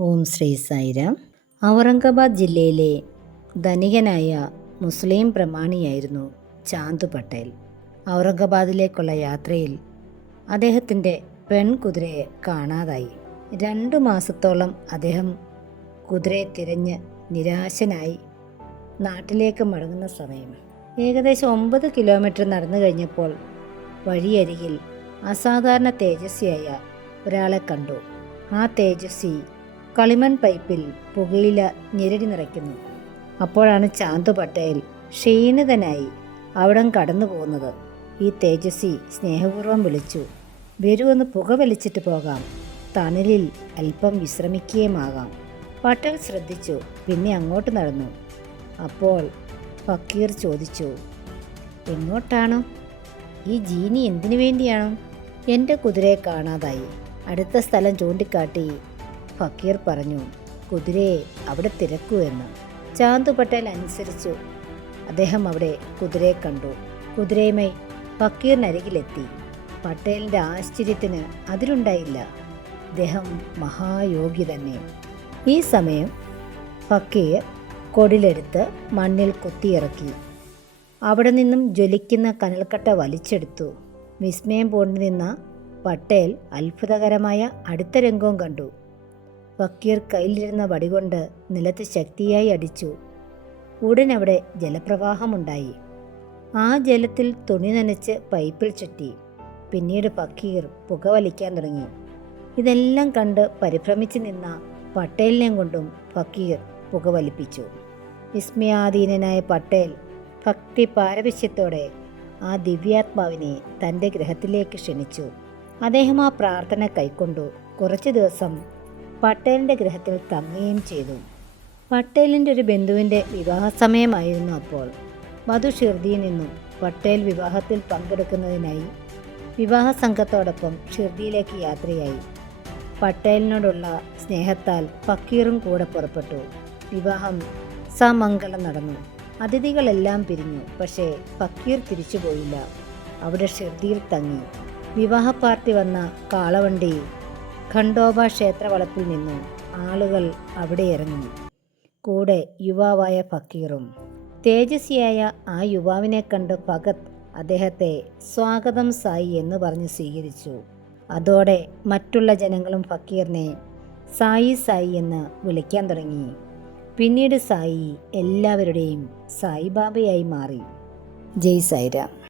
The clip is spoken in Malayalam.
ഓം ശ്രീ സായിരാം. ഔറംഗാബാദ് ജില്ലയിലെ ധനികനായ മുസ്ലിം പ്രമാണിയായിരുന്നു ചാന്തു പട്ടേൽ. ഔറംഗാബാദിലേക്കുള്ള യാത്രയിൽ അദ്ദേഹത്തിന്റെ പെൺകുതിരയെ കാണാതായി. രണ്ടു മാസത്തോളം അദ്ദേഹം കുതിരയെ തിരഞ്ഞ് നിരാശനായി നാട്ടിലേക്ക് മടങ്ങുന്ന സമയം. ഏകദേശം ഒമ്പത് കിലോമീറ്റർ നടന്നു കഴിഞ്ഞപ്പോൾ വഴിയരികിൽ അസാധാരണ തേജസ്വിയായ ഒരാളെ കണ്ടു. ആ തേജസ്വി കളിമൺ പൈപ്പിൽ പുകയില ഞെരടി നിറയ്ക്കുന്നു. അപ്പോഴാണ് ചാന്തു പട്ടേൽ ക്ഷീണിതനായി അവിടം കടന്നു പോകുന്നത്. ഈ തേജസ്വി സ്നേഹപൂർവം വിളിച്ചു വരുമെന്ന് പുക വലിച്ചിട്ട് പോകാം. തണലിൽ അല്പം വിശ്രമിക്കുകയുമാകാം. പട്ടേൽ ശ്രദ്ധിച്ചു പിന്നെ അങ്ങോട്ട് നടന്നു. അപ്പോൾ ഫക്കീർ ചോദിച്ചു എങ്ങോട്ടാണ്? ഈ ജീനി എന്തിനു വേണ്ടിയാണ്? എന്റെ കുതിരയെ കാണാതായി. അടുത്ത സ്ഥലം ചൂണ്ടിക്കാട്ടി ഫക്കീർ പറഞ്ഞു കുതിരയെ അവിടെ തിരക്കൂ എന്ന്. ചാന്തു പട്ടേൽ അനുസരിച്ചു. അദ്ദേഹം അവിടെ കുതിരയെ കണ്ടു. കുതിരയുമായി ഫക്കീറിനരികിലെത്തി. പട്ടേലിന്റെ ആശ്ചര്യത്തിന് അതിലുണ്ടായില്ല. അദ്ദേഹം മഹായോഗി തന്നെ. ഈ സമയം ഫക്കീർ കൊടിലെടുത്ത് മണ്ണിൽ കുത്തിയിറക്കി. അവിടെ നിന്നും ജ്വലിക്കുന്ന കനൽക്കട്ട വലിച്ചെടുത്തു. വിസ്മയം പൂണ്ടു നിന്ന പട്ടേൽ അത്ഭുതകരമായ അടുത്ത രംഗവും കണ്ടു. ഫക്കീർ കയ്യിലിരുന്ന വടികൊണ്ട് നിലത്ത് ശക്തിയായി അടിച്ചു. ഉടൻ അവിടെ ജലപ്രവാഹമുണ്ടായി. ആ ജലത്തിൽ തുണി നനച്ച് പൈപ്പിൽ ചുറ്റി. പിന്നീട് ഫക്കീർ പുകവലിക്കാൻ തുടങ്ങി. ഇതെല്ലാം കണ്ട് പരിഭ്രമിച്ച് നിന്ന പട്ടേലിനെയും കൊണ്ടും ഫക്കീർ പുകവലിപ്പിച്ചു വിസ്മയാധീനനായ പട്ടേൽ ഭക്തി പാരവശ്യത്തോടെ ആ ദിവ്യാത്മാവിനെ തന്റെ ഗ്രഹത്തിലേക്ക് ക്ഷണിച്ചു. അദ്ദേഹം ആ പ്രാർത്ഥന കൈക്കൊണ്ടു കുറച്ചു ദിവസം പട്ടേലിന്റെ ഗൃഹത്തിൽ തങ്ങുകയും ചെയ്തു. പട്ടേലിന്റെ ഒരു ബന്ധുവിന്റെ വിവാഹ സമയമായിരുന്നു അപ്പോൾ. മധു ഷിർദിയിൽ നിന്നും പട്ടേൽ വിവാഹത്തിൽ പങ്കെടുക്കുന്നതിനായി വിവാഹ സംഘത്തോടൊപ്പം ഷിർദിയിലേക്ക് യാത്രയായി. പട്ടേലിനോടുള്ള സ്നേഹത്താൽ ഫക്കീറും കൂടെ പുറപ്പെട്ടു. വിവാഹം സമംഗളം നടന്നു. അതിഥികളെല്ലാം പിരിഞ്ഞു. പക്ഷേ ഫക്കീർ തിരിച്ചുപോയില്ല. അവിടെ ഷിർദിയിൽ തങ്ങി. വിവാഹ പാർട്ടി വന്ന കാളവണ്ടി ഖണ്ഡോബ ക്ഷേത്രവളപ്പിൽ നിന്നും ആളുകൾ അവിടെ ഇറങ്ങി കൂടെ യുവാവായ ഫക്കീറും. തേജസ്വിയായ ആ യുവാവിനെ കണ്ട് ഭഗത് അദ്ദേഹത്തെ സ്വാഗതം സായി എന്ന് പറഞ്ഞ് സ്വീകരിച്ചു. അതോടെ മറ്റുള്ള ജനങ്ങളും ഫക്കീറിനെ സായി സായി എന്ന് വിളിക്കാൻ തുടങ്ങി. പിന്നീട് സായി എല്ലാവരുടെയും സായിബാബയായി മാറി. ജയ് സായിരാം.